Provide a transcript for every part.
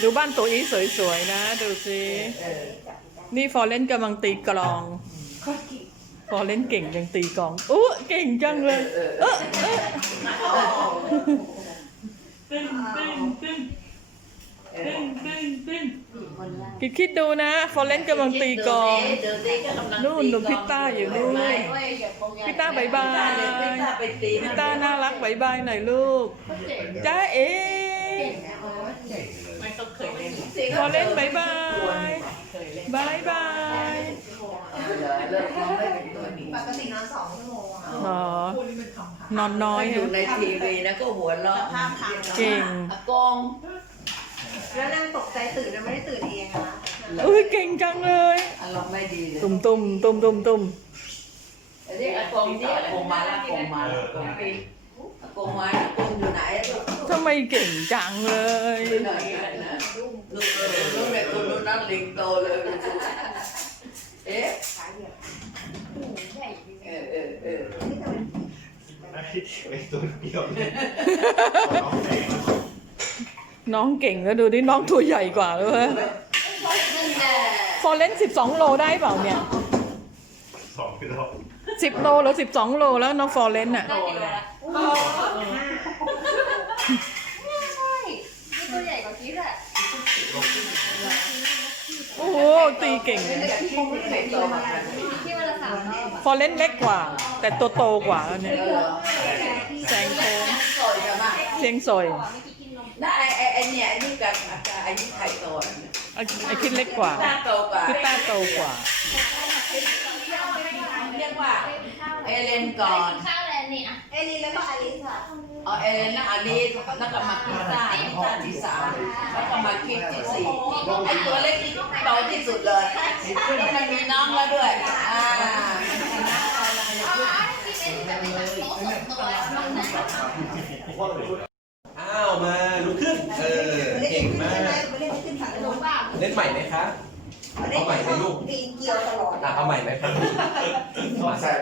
ดูบ้านตัวอีสวยๆนะ ดูสิเออนี่ฟอร์เรนกำลังตีกลองฟอร์เรนเก่งยังตีกลองอู้เก่งจังเลยเออเออ ตึ้งตึ้งตึ้งเอตึ้องตึ้งตึ้งคิดคิดดูนะ ฟอร์เรนกำลังตีกลองดูสิก็กำลังนู่นดูพิต้าอยู่นู่นพิต้าบายบายพิต้าไปตีพิต้าน่ารักบายบายหน่อยลูกจ้าเอ๋ไม่ต้องเคยเล่นฟอร์เรนบายบายเคยเล่นบายบายเลิกน้องไม่เป็นตัวนี้ปกตินอนสองชั่วโมงอะอ๋อนอนน้อยถ้าอยู่ในทีวีนะก็หัวเราะภาพพังเก่งอากง แล้วนั่งตกใจตื่นแล้วไม่ได้ตื่นเองนะอุ้ยเก่งจังเลยอารมณ์ไม่ดีเลยตุ่มตุ่มตุ่มตุ่มตุ่มเรียกอากงที่อากงมาแล้วอากงมาแล้วอากงปีอากงมาอากงอยู่ไหนลูกทำไมเก่งจังเลยอยู่ไหนนะลูกเออลูกเด็กคนนู้นนั่นลิงโตเลยเอ๊ะขาเหยียบเออเออเออไม่ตัวเดียวเลย น้องเก่งแล้วดูดิน้องตัวใหญ่กว่าเลยเว้ยฟอร์เรนสิบสองโลได้เปล่าเนี่ยสองกิโลสิบโลหรือสิบสองโลแล้วน้องฟอร์เรนอะตัวใหญ่กว่าคิดอะโอ้โหตีเก่งฟอร์เรนเล็กกว่า แต่ตัวโตกว่าเนี่ยเออแซงโค้งเชียงซอย น่าไอ้ไอ้ไอ้เนี่ยไอ้นี่กับอาจารย์ไอ้นี่ใครโตอะไอ้ไอ้คิดเล็กกว่าหน้าโตกว่าพิต้าโตกว่า เรียกว่าเอเลนก่อนข้าวแลนนี่อะเอลินแล้วก็อลิสอะอ๋อเอเลนนะอลิสแล้วก็มาคิต้าคิต้าที่สามแล้วก็มาคิดที่สี่ไอ้ตัวเล็กนี่โตที่สุดเลยแล้วมันมีน้องแล้วด้วยอ่าอ้าวมาลุกขึ้น เออ เก่งมาก เล่นขึ้นฝั่งโน้นบ้าง เล่น ใหม่ไหมคะ เอาใหม่ไหมลูก ปีนเกี่ยวตลอดอะเอาใหม่ไหมครับมาแซ่บ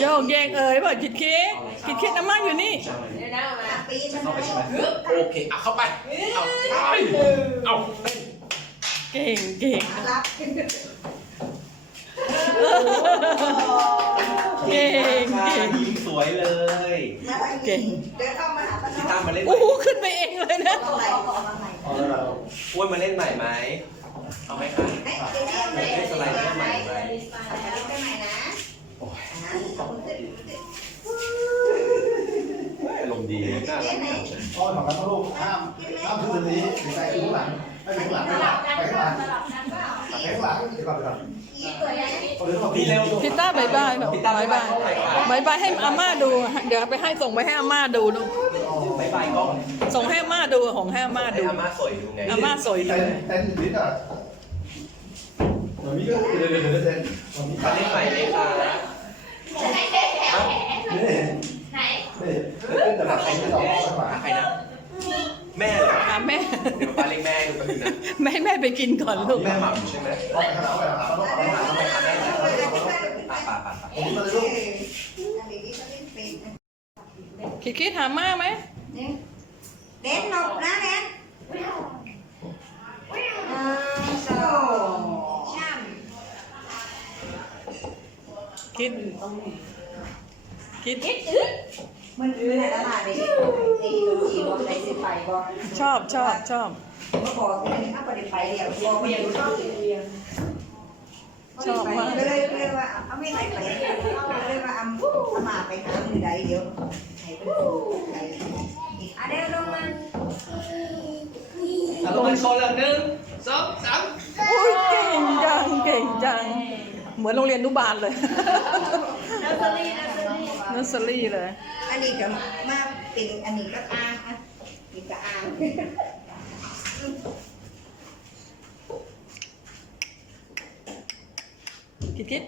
โยกแยงเอ๋ยบอกคิดคิดคิดคิดน้ำมันอยู่นี่เนี่ยนะมาปีนเข้าไปใช่ไหมโอเคอะเข้าไป เอาไปเอาเต้นเก่งเก่ง รับ เก่งค่ะเก่งยิ้มสวยเลยมาทางเก่งเดินเข้ามาหาป้าพี่น้ตาองมมาเล่นใหโอ้ม่โหขึ้นไปเองเลยนะเอาอะไรเอามาใหม่อ้วนมาเล่นใหม่ไหมเอาไหมคะเฮ้ยเดี๋ยวนี้เอาใหม่เล่นสไลเดอร์ใหม่ไหมเล่นใหม่นะนะขอบคุณขึ้นอารมณ์ดีน่ารักพ่อของกันลูกห้ามห้ามขึ้นตรงนี้ถึงใจข้างหลังไม่ถึงหลังไม่หลังไปข้างหลังไปข้างหลังเดี๋ยวก่อนเดี๋ยวก่อน พี่เร็วพิต้าบายบายแบบบายบายบายบายให้อาม่าดู เดี๋ยวไปให้ส่งไปให้อาม่าดูลูกบายบายกล้องส่งให้อาม่าดูของให้อาม่าให้ดูอาม่าสวยดูไงอาม่าสวยดูเต้นเต้นนิดอะหนูมีก็เดี๋ยวเดี๋ยวเดี๋ยวเต้นหนูมีมาเล่นใหม่ไหมคะนี่นี่เต้นแต่ละใครไม่ต้องไม่ไหวหาใครนะ แม่เหรออะแม่ เดี๋ยวป้าเรียกแม่ดูแป๊บนึงนะแม่แม่ไปกินก่อนลูก แม่หม่ำใช่ไหมเอาไปข้างหลังไปหาเขาต้องเอาไปหาเขาไปหาแม่ป่าป่าป่าป่าผมมาเลยลูกคิดคิดหาม่าไหมเล่นหนกนะเล่นอ่าโซ่ช่คิด คิดำ มันคืออะไรล่ะเด็กเด็กดูจีบอลได้สิไปบอลชอบชอบชอบมาบอกเลยถ้าไปไปเรียกบอกมันอยู่ชอบเรียนชอบมากก็เลยเรียกว่าเอาไม่ไหนไปเลยว่าเอาเอามาไปหามือใดเดี๋ยวให้เป็นครูใครอีกอะเดี๋ยวลงมาเอาลงมาโชว์แล้วหนึ่งสองสามอุ้ยเก่งจังเก่งจัง เหมือนโรงเรียนอนุบาลเลยเนอร์เซอรี่เนอร์ เซอรี่เนอร์เซอรี่เลย อันนี้ก็มาเป็นอันนี้ก็อ่างอะนี่ก็อ่างคิดคิด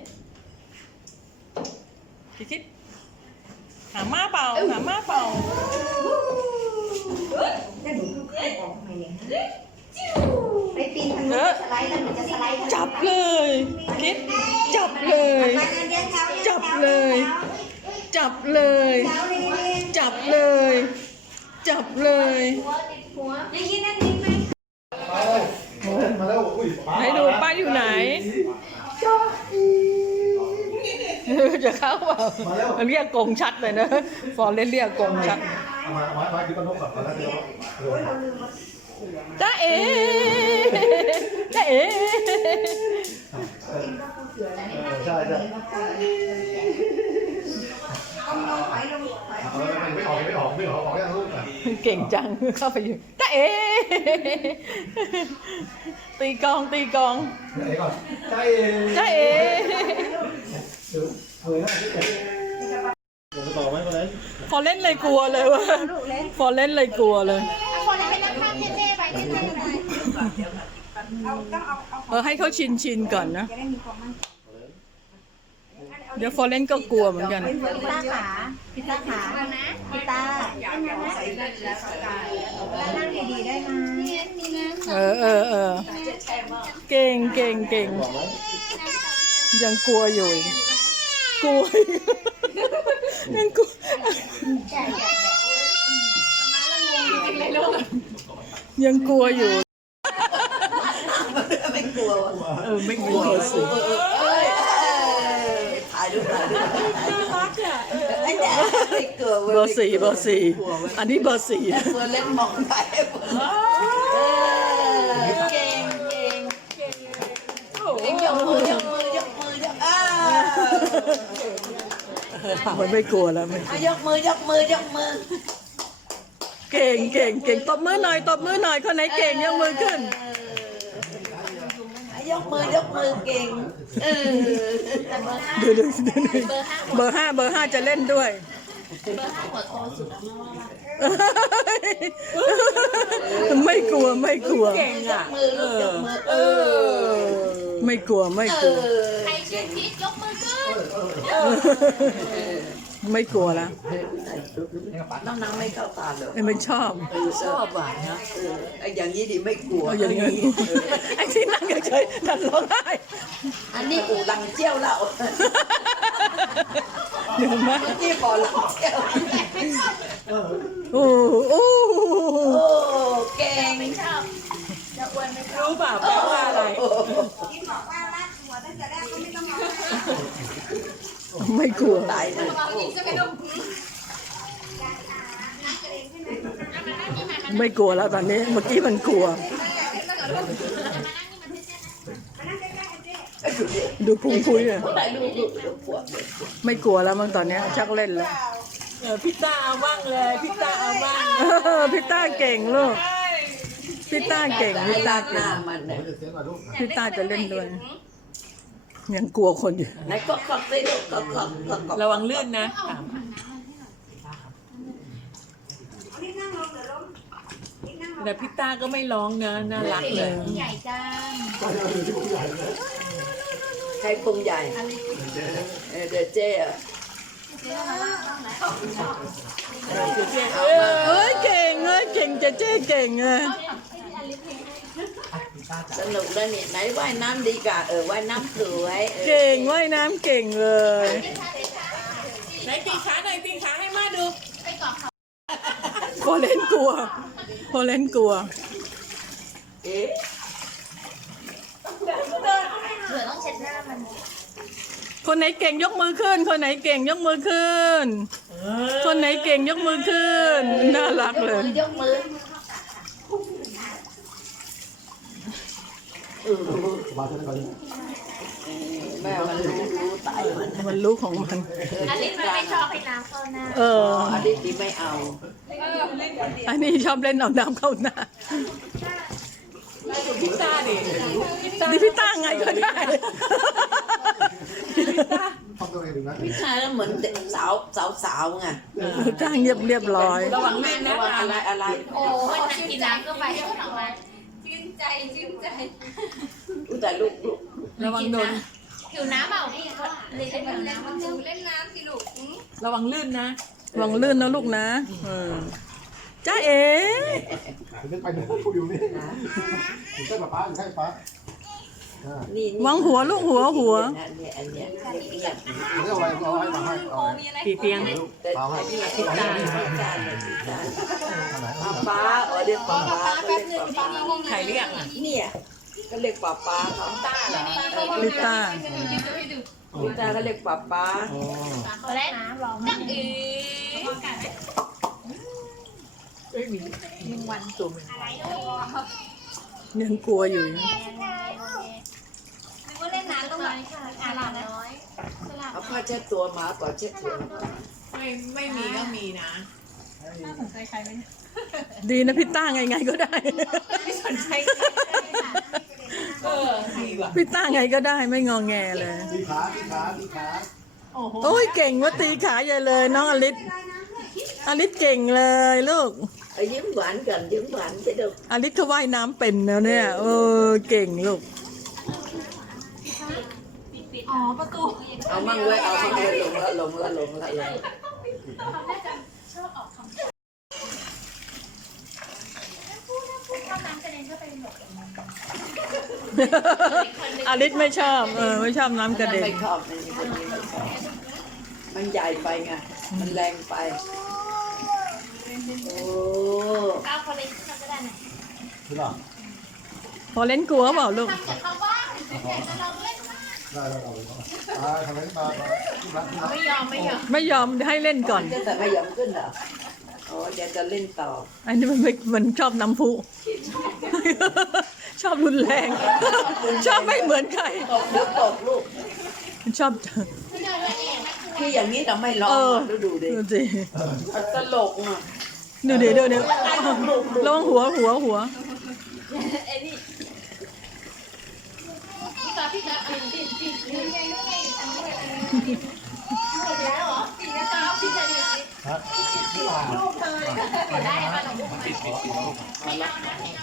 คิดคิดหาม่าเปล่าหาม่าเปล่าแล้วหนูคือออกทำไมเนี่ยไปปีนทางนู้นสไลด์แล้วหนูจะสไลด์จับเลย คิดจับเลยมาเรียนเช้าจับเลย จับเลยเช้าเรียนจับเลยเจับเลยอย่างนี้นั่นนี่ไหมมาแล้วอุ้ยให้ดูป้าอยู่ไหน จะเข้าเปล่าเรียกกงชัดเลยนะฟอร์เรนเรียกกงชัดเอามาเอามาเอามาคิดว่านกกับมาแล้วเดี๋ยวจ้าเอ๋จ้าเอ๋ใช่ใช่ต้อ งลงถอยลงถอยเอาไม่ออกไม่ออกไม่ออกออกยังลูกอะเก่งจังเข้าไปอยู่จ้าเอตีกองตีกองไหนก่อนใช่จ้าเอเดี๋ยวเผยหน้าที่เดี๋ยวต่อไหมคนนั้นฟอร์เรนเลยกลัวเลยว่าฟอร์เรนเลยกลัวเลย คนให้นั่งข้างเท่ๆไปเท่ๆไปเอองเอาเอาเออให้เขาชินชินก่อนนะ จะได้มีความมั่นใจ เดี๋ยวฟอร์เรนก็กลัวเหมือนกันพิต้าขาพิต้าขาพิต้าใส่นั่งดีๆได้ไหมเออเออเออเก่งเก่งเก่งบอกไหมยังกลัวอยู่อีกกลัวอีกยังกลัวยังกลัวอยู่ไม่กลัวเออไม่กลัวสิ เอ้ยถ่ายรูปถ่ายรูปไอ้แจ๊ไม่กลัวเบอร์สี่เบอร์สี่อันนี้เบอร์สี่เฟิร์เล่นมองไปเฟิร์เก่งเก่งเก่งยกมือยกมือยกมือยกอ้ามันไม่กลัวแล้วไม่ยกมือยกมือยกมือเก่งเก่งเก่งตบมือหน่อยตบมือหน่อยคนไหนเก่งยกมือขึ้น ยกมือยกมือเก่งเออดูดูดูดูเบอร์ห้าเบอร์ห้าจะเล่นด้วยไม่กลัวไม่กลัวยกมือลูกยกมือเออ ไม่กลัวไม่กลัว ใครชื่อพิษยกมือขึ้น ไม่กลัวแล้ว น้องนางไม่เข้าตาเลยไม่ชอบชอบอะนะเออไอ้อย่างนี้ดิไม่กลัวเอาอย่างนี้ไอ้ที่นั่งเฉยๆนั่นร้องไห้อันนี้อู่ลังเจี้ยวแล้วเดี๋ยวมาเมื่อกี้ก่อนลังเจี้ยวโอ้โอ้โอ้เก่งรู้เปล่าแปลว่าอะไรที่บอกว่าลากหัวตั้งแต่แรกก็ไม่ต้องเอาไม่กลัวตายเลย ไม่กลัวแล้วตอนนี้ เมื่อกี้มันกลัว ดูพุงพุยอะถ่ายรูปลูกลูกปวดไม่กลัวแล้วมั้งตอนเนี้ยชักเล่นแล้วพี่ตาเอาบ้างเลยพี่ตาเอาบ้างเออพี่ต้าเก่งลูกพี่ต้าเก่งให้พี่ต้าลากหเก่น้างมันเนี่ยเดี๋ยวเสียงหน่อยลูกพี่ต้าจะเล่นด้วยยังกลัวคนอยู่ไหนก็ขอบสิลูกก็ขอบก็ขอบระวังลื่นนะ แต่พี่ตาก็ไม่ร้องนะน่ารักเลยใหญ่จังใครปรุงใหญ่เออเดี๋ยวเจ๊อะเอ้ยเก่งเอ้ยเก่งเจ๊เจ๊เก่งเอ้ยสนุกแล้วนี่ไหนว่ายน้ำดีกว่าเออว่ายน้ำสวยเออเก่งว่ายน้ำเก่งเลยไหนตีขาหน่อยตีขาให้มาดู พอเล่นกลัวพอเล่นกลัว เอ๊ะเหลือต้องเช็ดหน้ามัน คนไหนเก่งยกมือขึ้น คนไหนเก่งยกมือขึ้น คนไหนเก่งยกมือขึ้น น่ารักเลย ยกมือมาเท่านั้นก่อน แม่มันรู้รู้ตายมันมันรู้ของมัน อันนี้มันไม่ชอบให้น้ำเข้าหน้าเออ อันนี้ดีไม่เอาอันนี้ชอบเล่นเอาน้ำเข้าหน้าพี่ตาดิพี่ตาดิพี่ตั้งไงก็ได้ทำตัวเองดูนะพี่ชายก็เหมือนเด็กสาวสาวสาวไงตั้งเรียบเรียบร้อย ระวังลื่นนะว่าอะไรอะไร โอ้ยนักกินน้ำก็ไปชื่น ใจชื่นใจอุ้ยแต่ลูกลูกระวังโดน หิวน้ำเปล่าพี่เลยเล่นน้ำหิวเล่นน้ำสิลูกระวังลื่นนะ ลองลื่นนะลูกนะเออจ้าเอ๋เล่นไปเดี๋ยวพูดอยู่นี่อยู่ใกล้ป้าป้าอยู่ใกล้ป้านี่ วางหัวลูกหัวหัวอันเนี้ยอันเนี้ยเงียบเรื่องอะไรเอาให้มาให้เอาให้ปีเตียงๆแต่เอาให้อันนี้พิจารณาพิจารณาพิจารณาอันไหนป้าป้าเออเรียกป้าป้าก็เรียกป้าป้าใครเรียกอะเนี่ยก็เรียกป้าป้าเขาต้าเหรอลิต้าพิจารณาก็เรียกป้าป้าอ๋อเอ้ยมีมีวันตัวหนึ่งยังกลัวอยู่ก็เล่นน้ำต้องแบบฉลาดน้อยฉลาดเอาผ้าเช็ดตัวมาก่อนเช็ดตัวไม่ไม่มีก็มีนะดีนะพี่ต้าไงไงก็ได้ ไม่สนใจเออดีว่ะพี่ต้าไงก็ได้ไม่งอแงเลย ตีขาตีขาตีขาโอ้โหโอ้ยเก่งว่าตีขาใหญ่เลย น้องอลิสอลิสเก่งเลยลูกเอายิ้มหวานก่อนยิ้มหวานจะดูอลิสเขาว่ายน้ำเป็นนะเนี่ยเออเก่งลูก อ๋อประตูเอามั่งไว้เอามั่งไว้ลงละลงละลงละลงชอบออกคำพูดพูดเข้าน้ำกระเด็นก็ไปหมดอลิสไม่ชอบเออไม่ชอบน้ำกระเด็นไม่ชอบมันคนนี้ไม่ชอบมันใหญ่ไปไง มันแรงไป โอ้เอาพอเล่นขึ้นมาก็ได้นะคือหรอพอเล่นกลัวเปล่าลูกทำแต่เขาบ้าง ได้ได้เอาไปตาทำไมตาที่รักที่รักไม่ยอมไม่ยอมไม่ยอมให้เล่นก่อนจะแต่ไม่ยอมขึ้นเหรอโอ้เดี๋ยวจะเล่นต่ออันนี้มันไม่มันชอบน้ำพุ ชอบรุนแรง ชอบไม่เหมือนใคร ตกเดี๋ยวตกลูกชอบที่อย่างนี้เราไม่ร้อเองอดูดูดิดูสิตลกอะดูดิดูดิลองหัวหัวหัว พี่ต่อพี่ต่อปิดปิดปิดยังไงนู่นไงอันนี้อันนี้หมดแล้วเหรอปิดแล้วจ้าปิดจะดีฮะที่ลาได้มาหนู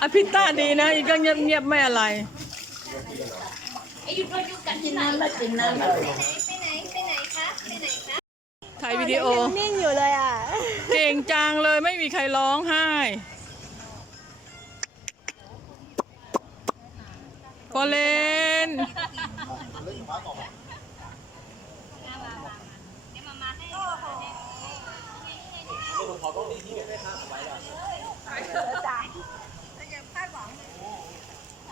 อภิตาดีนะอีกก็เงียบเงียบๆไม่อะไรไอ้หยุดด้วยหยุดกันกิที่นไหนน้ำแล้วกินน้ำเลยไปไหนไปไหนคะไปไหนคะถ่ายวิดีโอนิ่งอยู่เลยอะ เก่งจังเลยไม่มีใครร้องไห้พอเล่ น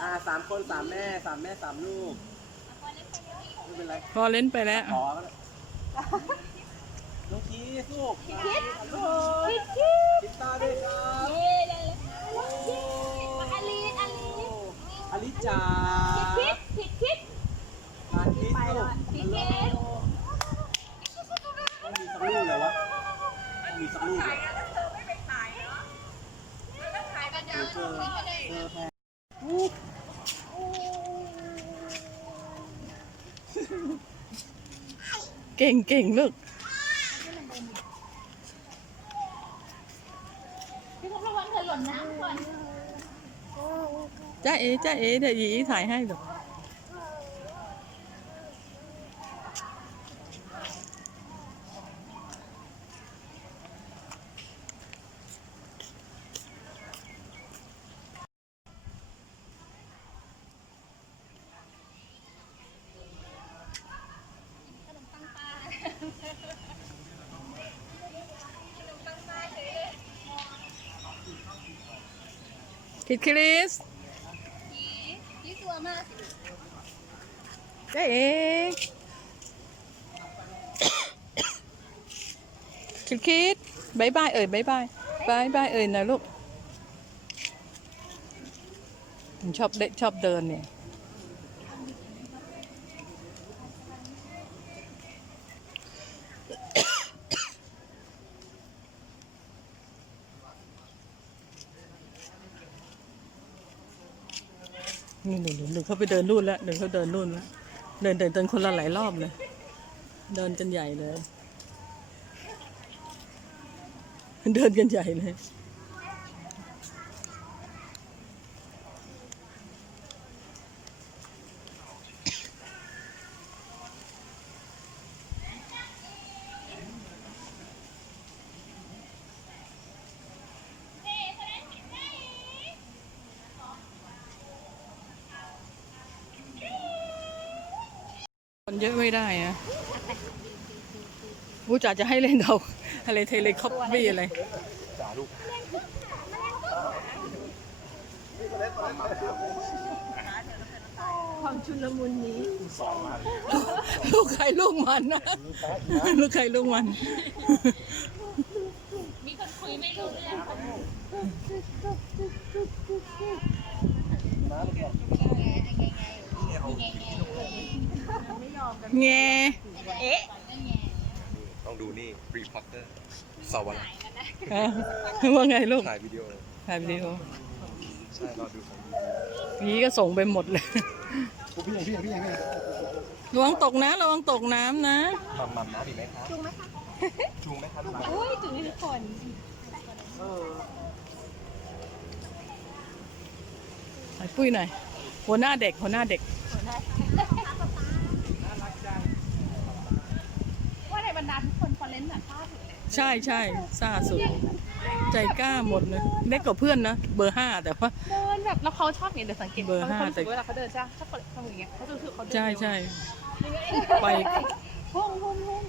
อ่าสามคนสามแม่สามแม่สามลูกไม่เป็นไรพอเล่นไปแล้ว ขอน้องทีลูกคิดคิดติดตาด้วยครับเย้เลยอลีนอลีนอลิจ่า คิดผิดคิด ทานพิษลูก ผิดคิด ต้องมีสักลูกเลยวะต้องมีสักลูกเลยเออเออเออแพง เก่งเก่งลูกพี่พงษ์ระวังเธอหล่นน้ำก่อนจ้าเอ๋จ้าเอ๋เดี๋ยวอีอีถ่ายให้ลูก คิดคริสยี่ตัวมากจ้าเอ๋คิดคิดบายบายเอ่ยบายบายบายบายเอ่ยหน่อยลูกชอบเด็กชอบเดินเนี่ยนี่หนูหนู เขาไปเดินนู่นแล้วหนูเขาเดินนู่นแล้วเดินเดินเดินคนละหลายรอบเลยเดินกันใหญ่เลย เดินกันใหญ่เลย คนเยอะไม่ได้นะกูจ๋าจะให้เล่นเอาอะไรเทเลคอปปี้อะไรความชุลมุนนี้ลูกใครลูกมันนะลูกใครลูกมัน มีคนคุยไม่รู้เรื่อง แงต้องดูนี่รีพอร์เตอร์สวรรค์เอ้าว่าไงลูกถ่ายวิดีโอถ่ายวิดีโอใช่รอดูของนี้ก็ส่งไปหมดเลยพี่ยังพี่ยังพี่ยังพี่ยังระวังตกนะระวังตกน้ำนะมัมมัมน้ำอีกไหมคะจูงไหมคะจูงไหมคะลูกไหมโอ้ยจุดนี้ทุกคนไอ้ปุ้ยหน่อยหัวหน้าเด็กหัวหน้าเด็กว่าใน บรรดาทุกคนฟอเรนซ์แบบภาพใช่ใช่ซ่าสุด ใจกล้าหมดเลยเล็กกว่าเพื่อนนะ เบอร์ห้าแต่ว่า เดินแบบแล้วเขาชอบอย่างเดี๋ยวสังเกตเบอร์ห้าเขาแต่รู้สึกเวลาเขาเดินใช่ไหมชอบเปิดทำอย่างเงี้ยเขาจะรู้สึกเขาเดินใช่ใช่เร็วไปพุ่งพุ่งพุ่ง